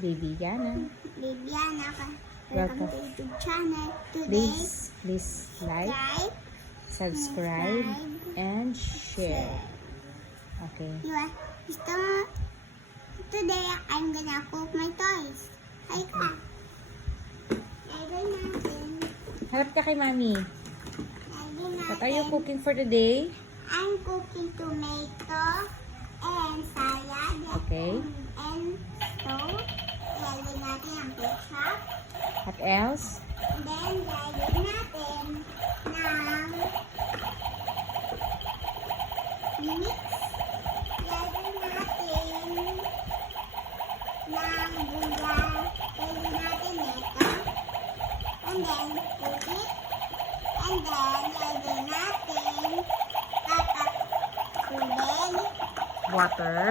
Baby Yana. Baby Yana. Welcome Welcome. to YouTube channel. Today, Please like, like, subscribe, and share. Okay. Today, I'm gonna cook my toys. Hi ka. Lagay natin. Harap ka kay Mami. Lagay natin. What are you cooking for today? I'm cooking tomato and salad. Okay. And so, lagay natin ang ketchup. What else? And then, lagay natin ng mix. Lagay natin ng gula. Lagay natin ito. And then, cook it. And then, lagay natin tubig. Water.